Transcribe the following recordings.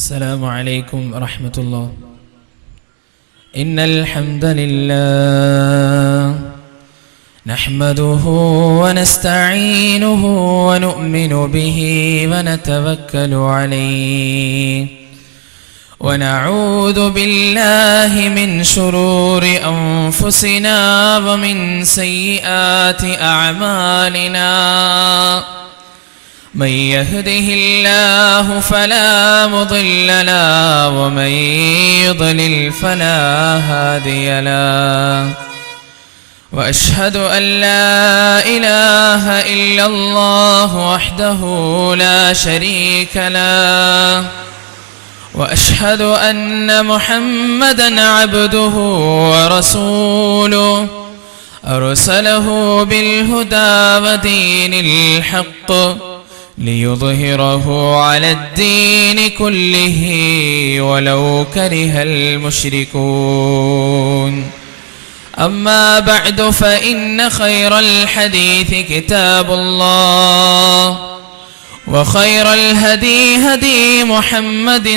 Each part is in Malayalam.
السلام عليكم ورحمة الله. إن الحمد لله نحمده ونستعينه ونؤمن به ونتوكل عليه ونعوذ بالله من شرور أنفسنا ومن سيئات أعمالنا. من يهده الله فلا مضل له ومن يضلل فلا هادي له. وأشهد أن لا إله إلا الله وحده لا شريك له. وأشهد أن محمدا عبده ورسوله أرسله بالهدى ودين الحق ليظهره على الدين كله ولو كره المشركون. أما بعد فإن خير الحديث كتاب الله وخير الهدي هدي محمد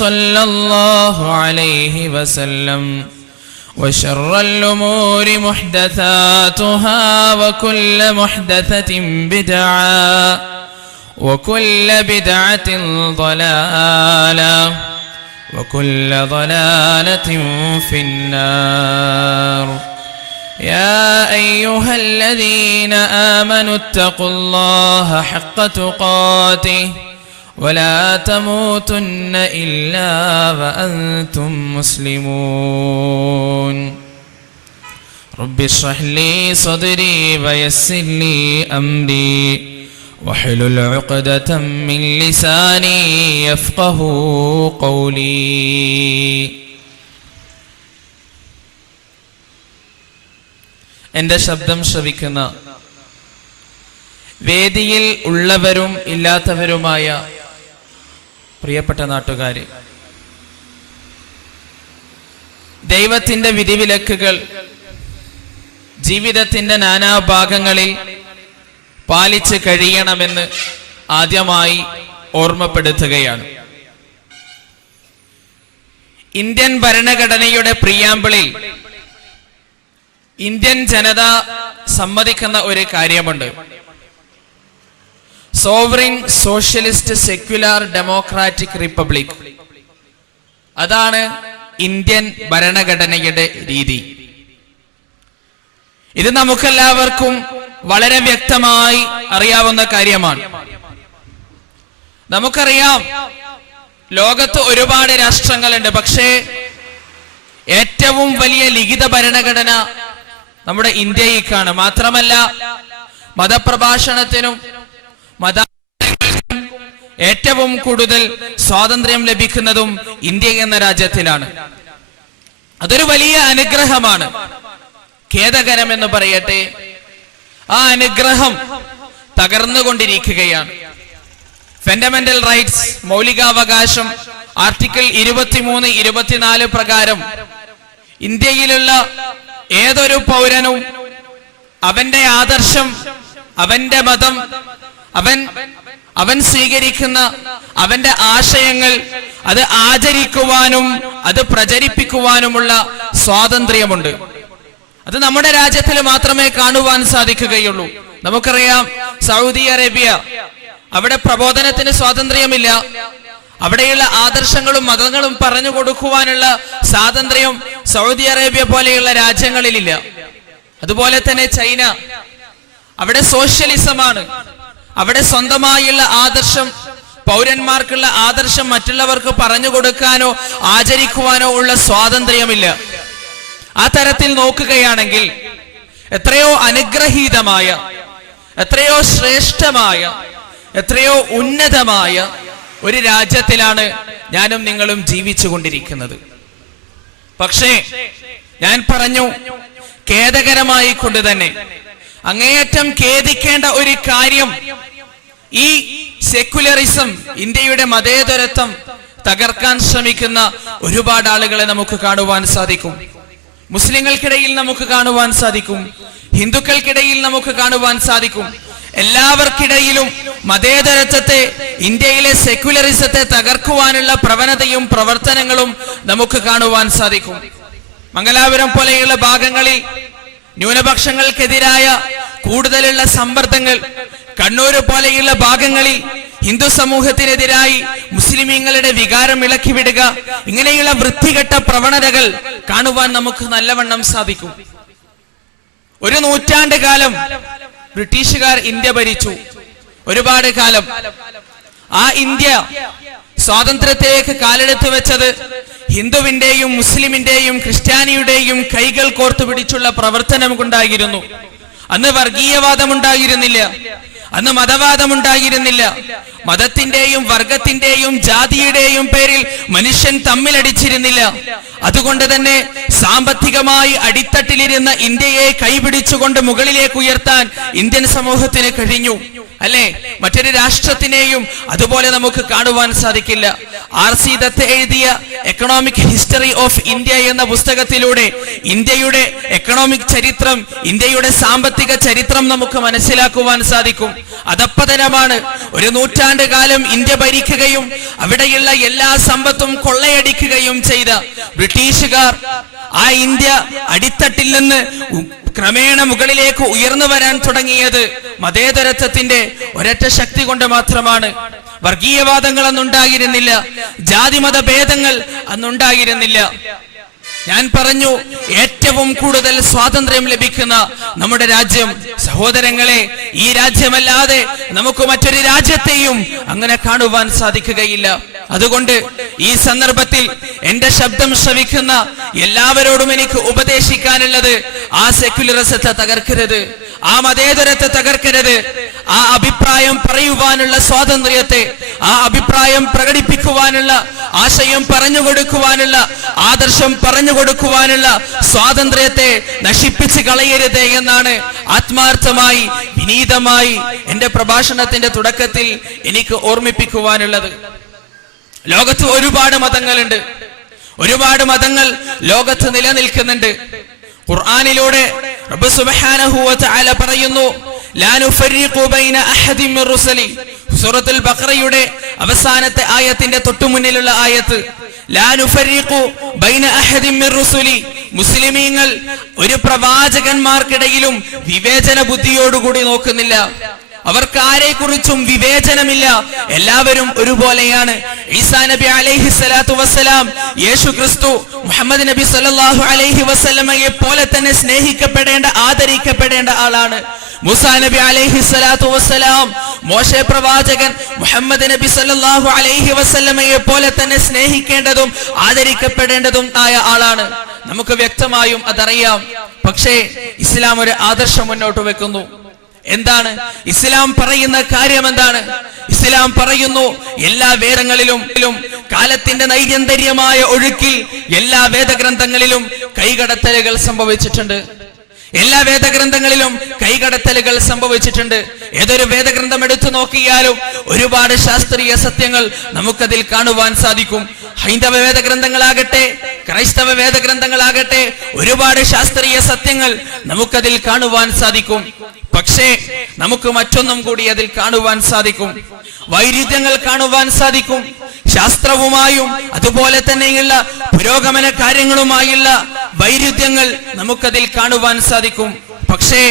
صلى الله عليه وسلم وشر الأمور محدثاتها وكل محدثة بدعة وكل بدعة ضلالة وكل ضلالة في النار. يا أيها الذين آمنوا اتقوا الله حق تقاته ولا تموتن إلا وأنتم مسلمون. رب اشرح لي صدري ويسر لي أمري واحلل عقدة من لساني يفقه قولي. എൻ്റെ ശബ്ദം ശ്രവിക്കുന്ന വേദിയിൽ ഉള്ളവരും ഇല്ലാത്തവരുമായ പ്രിയപ്പെട്ട നാട്ടുകാരെ, ദൈവത്തിൻ്റെ വിധിവിലക്കുകൾ ജീവിതത്തിൻ്റെ നാനാഭാഗങ്ങളിൽ പാലിച്ച് കഴിയണമെന്ന് ആദ്യമായി ഓർമ്മപ്പെടുത്തുകയാണ്. ഇന്ത്യൻ ഭരണഘടനയുടെ പ്രിയാമ്പിളിൽ ഇന്ത്യൻ ജനത സമ്മതിക്കുന്ന ഒരു കാര്യമുണ്ട്. Sovereign socialist secular democratic republic. അതാണ് ഇന്ത്യൻ ഭരണഘടനയുടെ രീതി. ഇത് നമുക്കെല്ലാവർക്കും വളരെ വ്യക്തമായി അറിയാവുന്ന കാര്യമാണ്. നമുക്കറിയാം, ലോകത്ത് ഒരുപാട് രാഷ്ട്രങ്ങളുണ്ട്. പക്ഷേ ഏറ്റവും വലിയ ലിഖിത ഭരണഘടന നമ്മുടെ ഇന്ത്യയിലേക്കാണ്. മാത്രമല്ല, മതപ്രഭാഷണത്തിനും ഏറ്റവും കൂടുതൽ സ്വാതന്ത്ര്യം ലഭിക്കുന്നതും ഇന്ത്യ എന്ന രാജ്യത്തിലാണ്. അതൊരു വലിയ അനുഗ്രഹമാണ്. ഖേദകരമെന്ന് പറയട്ടെ, ആ അനുഗ്രഹം തകർന്നുകൊണ്ടിരിക്കുകയാണ്. ഫണ്ടമെന്റൽ റൈറ്റ്സ്, മൗലികാവകാശം, ആർട്ടിക്കിൾ 23, 24 പ്രകാരം ഇന്ത്യയിലുള്ള ഏതൊരു പൗരനും അവന്റെ ആദർശം, അവന്റെ മതം, അവൻ സ്വീകരിക്കുന്ന അവന്റെ ആശയങ്ങൾ അത് ആചരിക്കുവാനും അത് പ്രചരിപ്പിക്കുവാനുമുള്ള സ്വാതന്ത്ര്യമുണ്ട്. അത് നമ്മുടെ രാജ്യത്തിൽ മാത്രമേ കാണുവാൻ സാധിക്കുകയുള്ളൂ. നമുക്കറിയാം, സൗദി അറേബ്യ, അവിടെ പ്രബോധനത്തിന് സ്വാതന്ത്ര്യമില്ല. അവിടെയുള്ള ആദർശങ്ങളും മതങ്ങളും പറഞ്ഞു കൊടുക്കുവാനുള്ള സ്വാതന്ത്ര്യം സൗദി അറേബ്യ പോലെയുള്ള രാജ്യങ്ങളിലില്ല. അതുപോലെ തന്നെ ചൈന, അവിടെ സോഷ്യലിസമാണ്. അവിടെ സ്വന്തമായുള്ള ആദർശം, പൗരന്മാർക്കുള്ള ആദർശം മറ്റുള്ളവർക്ക് പറഞ്ഞു കൊടുക്കാനോ ആചരിക്കുവാനോ ഉള്ള സ്വാതന്ത്ര്യമില്ല. ആ തരത്തിൽ നോക്കുകയാണെങ്കിൽ എത്രയോ അനുഗ്രഹീതമായ, എത്രയോ ശ്രേഷ്ഠമായ, എത്രയോ ഉന്നതമായ ഒരു രാജ്യത്തിലാണ് ഞാനും നിങ്ങളും ജീവിച്ചു കൊണ്ടിരിക്കുന്നത്. പക്ഷേ ഞാൻ പറഞ്ഞു, ഖേദകരമായി കൊണ്ട് തന്നെ അങ്ങേയറ്റം ഖേദിക്കേണ്ട ഒരു കാര്യം, ഈ സെക്യുലറിസം, ഇന്ത്യയുടെ മതേതരത്വം തകർക്കാൻ ശ്രമിക്കുന്ന ഒരുപാട് ആളുകളെ നമുക്ക് കാണുവാൻ സാധിക്കും. മുസ്ലിങ്ങൾക്കിടയിൽ നമുക്ക് കാണുവാൻ സാധിക്കും, ഹിന്ദുക്കൾക്കിടയിൽ നമുക്ക് കാണുവാൻ സാധിക്കും. എല്ലാവർക്കിടയിലും മതേതരത്വത്തെ, ഇന്ത്യയിലെ സെക്യുലറിസത്തെ തകർക്കുവാനുള്ള പ്രവണതയും പ്രവർത്തനങ്ങളും നമുക്ക് കാണുവാൻ സാധിക്കും. മംഗലാപുരം പോലെയുള്ള ഭാഗങ്ങളിൽ ന്യൂനപക്ഷങ്ങൾക്കെതിരായ കൂടുതലുള്ള സമ്മർദ്ദങ്ങൾ, കണ്ണൂർ പോലെയുള്ള ഭാഗങ്ങളിൽ ഹിന്ദു സമൂഹത്തിനെതിരായി മുസ്ലിമീങ്ങളുടെ വികാരം ഇളക്കിവിടുക, ഇങ്ങനെയുള്ള വൃത്തികെട്ട പ്രവണതകൾ കാണുവാൻ നമുക്ക് നല്ലവണ്ണം സാധിക്കും. ഒരു നൂറ്റാണ്ട് കാലം ബ്രിട്ടീഷുകാർ ഇന്ത്യ ഭരിച്ചു. ഒരുപാട് കാലം ആ ഇന്ത്യ സ്വാതന്ത്ര്യത്തിലേക്ക് കാലെടുത്തു വെച്ചത് ഹിന്ദുവിന്റെയും മുസ്ലിമിന്റെയും ക്രിസ്ത്യാനിയുടെയും കൈകൾ കോർത്തു പിടിച്ചുള്ള പ്രവർത്തനം കൊണ്ടായിരുന്നു. അന്ന് വർഗീയവാദമുണ്ടായിരുന്നില്ല, അന്ന് മതവാദമുണ്ടായിരുന്നില്ല. മതത്തിന്റെയും വർഗത്തിന്റെയും ജാതിയുടെയും പേരിൽ മനുഷ്യൻ തമ്മിലടിച്ചിരുന്നില്ല. അതുകൊണ്ട് തന്നെ സാമ്പത്തികമായി അടിത്തട്ടിലിരുന്ന ഇന്ത്യയെ കൈപിടിച്ചുകൊണ്ട് മുകളിലേക്ക് ഉയർത്താൻ ഇന്ത്യൻ സമൂഹത്തിന് കഴിഞ്ഞു, അല്ലെ? മറ്റൊരു രാഷ്ട്രത്തിനെയും അതുപോലെ നമുക്ക് കാണുവാൻ സാധിക്കില്ല. R.C. ദത്ത് എഴുതിയ എക്കണോമിക് ഹിസ്റ്ററി ഓഫ് ഇന്ത്യ എന്ന പുസ്തകത്തിലൂടെ ഇന്ത്യയുടെ എക്കണോമിക് ചരിത്രം, ഇന്ത്യയുടെ സാമ്പത്തിക ചരിത്രം നമുക്ക് മനസ്സിലാക്കുവാൻ സാധിക്കും. അധപ്പതനമാണ്. ഒരു നൂറ്റാണ്ട് കാലം ഇന്ത്യ ഭരിക്കുകയും അവിടെയുള്ള എല്ലാ സമ്പത്തും കൊള്ളയടിക്കുകയും ചെയ്ത ബ്രിട്ടീഷുകാർ ആ ഇന്ത്യ അടിത്തട്ടിൽ നിന്ന് ക്രമേണ മുകളിലേക്ക് ഉയർന്നു വരാൻ തുടങ്ങിയത് മതേതരത്വത്തിന്റെ ഒരൊറ്റ ശക്തി കൊണ്ട് മാത്രമാണ്. വർഗീയവാദങ്ങൾ അന്നുണ്ടായിരുന്നില്ല, ജാതിമത ഭേദങ്ങൾ അന്നുണ്ടായിരുന്നില്ല. ഞാൻ പറഞ്ഞു, ഏറ്റവും കൂടുതൽ സ്വാതന്ത്ര്യം ലഭിക്കുന്ന നമ്മുടെ രാജ്യം. സഹോദരങ്ങളെ, ഈ രാജ്യമല്ലാതെ നമുക്ക് മറ്റൊരു രാജ്യത്തെയും അങ്ങനെ കാണുവാൻ സാധിക്കുകയില്ല. അതുകൊണ്ട് ഈ സന്ദർഭത്തിൽ എന്റെ ശബ്ദം ശ്രവിക്കുന്ന എല്ലാവരോടും എനിക്ക് ഉപദേശിക്കാനുള്ളത്, ആ സെക്യുലറിസത്തെ തകർക്കരുത്, ആ മതേതരത്തെ തകർക്കരുത്. ആ അഭിപ്രായം പറയുവാനുള്ള സ്വാതന്ത്ര്യത്തെ, ആ അഭിപ്രായം പ്രകടിപ്പിക്കുവാനുള്ള, ആശയം പറഞ്ഞുകൊടുക്കുവാനുള്ള, ആദർശം പറഞ്ഞുകൊടുക്കുവാനുള്ള സ്വാതന്ത്ര്യത്തെ നശിപ്പിച്ച് കളയരുത് എന്നാണ് ആത്മാർത്ഥമായി വിനീതമായി എന്റെ പ്രഭാഷണത്തിന്റെ തുടക്കത്തിൽ എനിക്ക് ഓർമ്മിപ്പിക്കുവാനുള്ളത്. ലോകത്ത് ഒരുപാട് മതങ്ങളുണ്ട്, ഒരുപാട് മതങ്ങൾ ലോകത്ത് നിലനിൽക്കുന്നുണ്ട്. ഖുർആനിലൂടെ റബ്ബ് സുബ്ഹാനഹു വ തആല പറയുന്നു, ലാ നുഫർരിഖു ബൈന അഹദിൻ മിർ റുസലി. സൂറത്തുൽ ബഖറയുടെ അവസാനത്തെ ആയത്തിന്റെ തൊട്ടുമുന്നിലുള്ള ആയത്ത്, ലാ നുഫർരിഖു ബൈന അഹദിൻ മിർ റുസലി. മുസ്ലിമീങ്ങൾ ഒരു പ്രവാചകന്മാർക്കിടയിലും വിവേചന ബുദ്ധിയോടുകൂടി നോക്കുന്നില്ല. അവർക്ക് ആരെക്കുറിച്ചും വിവേചനമില്ല, എല്ലാവരും ഒരുപോലെയാണ്. ഈസാ നബി അലൈഹി സ്വലാത്തു വസ്സലാം, യേശു ക്രിസ്തു, മുഹമ്മദ് നബി സല്ലല്ലാഹു അലൈഹി വസല്ലമയെ പോലെ തന്നെ സ്നേഹിക്കപ്പെടേണ്ട, ആദരിക്കപ്പെടേണ്ട ആളാണ്. മൂസാ നബി അലൈഹി സ്വലാത്തു വസ്സലാം, മോശെ പ്രവാചകൻ, മുഹമ്മദ് നബി സല്ലല്ലാഹു അലൈഹി വസല്ലമയെ പോലെ തന്നെ സ്നേഹിക്കേണ്ടതും ആദരിക്കപ്പെടേണ്ടതും ആയ ആളാണ്. നമുക്ക് വ്യക്തമായും അതറിയാം. പക്ഷേ ഇസ്ലാം ഒരു ആദർശം മുന്നോട്ട് വെക്കുന്നു. എന്താണ് ഇസ്ലാം പറയുന്ന കാര്യം? എന്താണ് ഇസ്ലാം പറയുന്നു? എല്ലാ വേദങ്ങളിലും, കാലത്തിന്റെ നൈരന്തര്യമായ ഒഴുക്കിൽ എല്ലാ വേദഗ്രന്ഥങ്ങളിലും കൈകടത്തലുകൾ സംഭവിച്ചിട്ടുണ്ട്. എല്ലാ വേദഗ്രന്ഥങ്ങളിലും കൈകടത്തലുകൾ സംഭവിച്ചിട്ടുണ്ട്. ഏതൊരു വേദഗ്രന്ഥം എടുത്തു നോക്കിയാലും ഒരുപാട് ശാസ്ത്രീയ സത്യങ്ങൾ നമുക്കതിൽ കാണുവാൻ സാധിക്കും. ഹൈന്ദവ വേദഗ്രന്ഥങ്ങളാകട്ടെ, ക്രൈസ്തവ വേദഗ്രന്ഥങ്ങളാകട്ടെ, ഒരുപാട് ശാസ്ത്രീയ സത്യങ്ങൾ നമുക്കതിൽ കാണുവാൻ സാധിക്കും. പക്ഷേ നമുക്ക് മറ്റൊന്നും കൂടി അതിൽ കാണുവാൻ സാധിക്കും. വൈരുദ്ധ്യങ്ങൾ കാണുവാൻ സാധിക്കും. ശാസ്ത്രവുമായും അതുപോലെ തന്നെയുള്ള പുരോഗമന കാര്യങ്ങളുമായുള്ള വൈരുദ്ധ്യങ്ങൾ നമുക്കതിൽ കാണുവാൻ സാധിക്കും. പക്ഷേ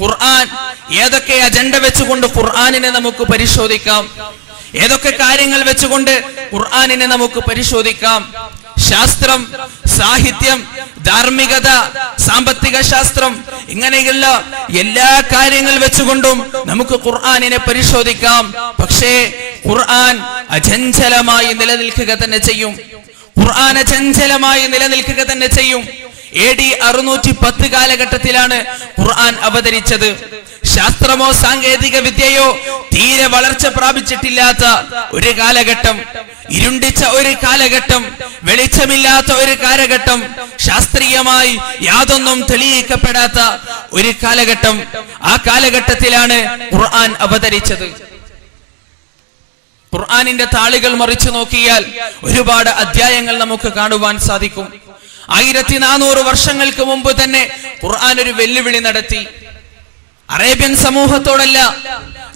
ഖുർആൻ ഏതൊക്കെ അജണ്ട വെച്ചുകൊണ്ട് ഖുർആനിനെ നമുക്ക് പരിശോധിക്കാം, ഏതൊക്കെ കാര്യങ്ങൾ വെച്ചുകൊണ്ട് ഖുർആനിനെ നമുക്ക് പരിശോധിക്കാം. ശാസ്ത്രം, സാഹിത്യം, ധാർമ്മികത, സാമ്പത്തിക ശാസ്ത്രം, ഇങ്ങനെയുള്ള എല്ലാ കാര്യങ്ങൾ വെച്ചുകൊണ്ടും നമുക്ക് ഖുർആനിനെ പരിശോധിക്കാം. പക്ഷേ ഖുർആൻ അചഞ്ചലമായി നിലനിൽക്കുക തന്നെ ചെയ്യും. ഖുർആൻ അചഞ്ചലമായി നിലനിൽക്കുക തന്നെ ചെയ്യും. AD 610 കാലഘട്ടത്തിലാണ് ഖുർആൻ അവതരിച്ചത്. ശാസ്ത്രമോ സാങ്കേതിക വിദ്യയോ തീരെ വളർച്ച പ്രാപിച്ചിട്ടില്ലാത്ത ഒരു കാലഘട്ടം, ഇരുണ്ടിച്ച ഒരു കാലഘട്ടം, വെളിച്ചമില്ലാത്ത ഒരു കാലഘട്ടം, ശാസ്ത്രീയമായി യാതൊന്നും തെളിയിക്കപ്പെടാത്ത ഒരു കാലഘട്ടം. ആ കാലഘട്ടത്തിലാണ് ഖുർആൻ അവതരിച്ചത്. ഖുർആനിന്റെ താളുകൾ മറിച്ചു നോക്കിയാൽ ഒരുപാട് അധ്യായങ്ങൾ നമുക്ക് കാണുവാൻ സാധിക്കും. 1400 വർഷങ്ങൾക്ക് മുമ്പ് തന്നെ ഖുർആൻ ഒരു വെല്ലുവിളി നടത്തി. അറേബ്യൻ സമൂഹത്തോടല്ല,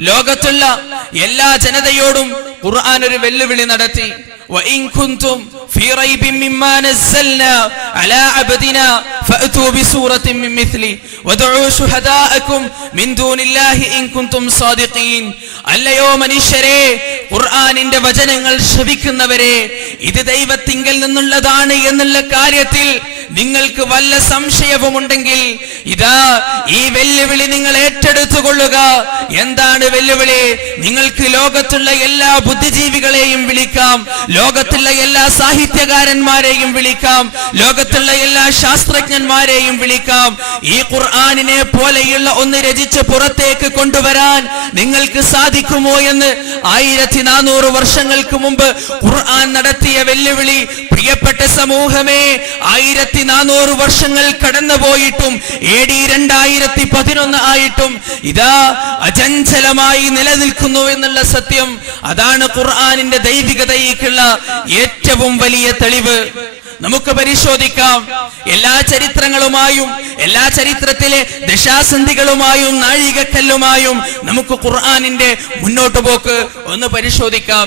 ലോകത്തുള്ള എല്ലാ ജനതയോടും ഖുർആൻ ഒരു വെല്ലുവിളി നടത്തി. وَإِن كُنتُمْ فِي رَيْبٍ مِّمَّا نَزَّلْنَا عَلَى عَبْدِنَا فَأْتُوا بِسُورَةٍ مِّن مِّثْلِهِ وَادْعُوا شُهَدَاءَكُمْ مِن دُونِ اللَّهِ إِن كُنتُمْ صَادِقِينَ. അല്ലയോ മനുഷ്യരെ, ഖുർആനിന്റെ വചനങ്ങൾ ശ്രവിക്കുന്നവരെ, ഇത് ദൈവത്തിങ്കൽ നിന്നുള്ളതാണ് എന്നുള്ള കാര്യത്തിൽ നിങ്ങൾക്ക് വല്ല സംശയവുമുണ്ടെങ്കിൽ ഇതാ ഈ വെല്ലുവിളി നിങ്ങൾ ഏറ്റെടുത്തുകൊള്ളുക. എന്താണ് വെല്ലുവിളി? നിങ്ങൾക്ക് ലോകത്തുള്ള എല്ലാ ബുദ്ധിജീവികളെയും വിളിക്കാം, ലോകത്തുള്ള എല്ലാ സാഹിത്യകാരന്മാരെയും വിളിക്കാം, ലോകത്തുള്ള എല്ലാ ശാസ്ത്രജ്ഞന്മാരെയും വിളിക്കാം. ഈ ഖുർആനിനെ പോലെയുള്ള ഒന്ന് രചിച്ച് പുറത്തേക്ക് കൊണ്ടുവരാൻ നിങ്ങൾക്ക് സാധിക്കുമോ എന്ന് 1400 വർഷങ്ങൾക്ക് മുമ്പ് ഖുർആൻ നടത്തിയ വെല്ലുവിളി, പ്രിയപ്പെട്ട സമൂഹമേ, 1400 വർഷങ്ങൾ കടന്നുപോയിട്ടും AD 2011 ആയിട്ടും ഇതാ അചഞ്ചലമായി നിലനിൽക്കുന്നു എന്നുള്ള സത്യം, അതാണ് ഖുർആനിന്റെ ദൈവികതയ്ക്കുള്ള ഏറ്റവും വലിയ തെളിവ്. നമുക്ക് പരിശോധിക്കാം. എല്ലാ ചരിത്രങ്ങളുമായും എല്ലാ ചരിത്രത്തിലെ ദശാസന്ധികളുമായും നാഴികക്കല്ലുമായും നമുക്ക് ഖുർആനിന്റെ മുന്നോട്ട് പോക്ക് ഒന്ന് പരിശോധിക്കാം.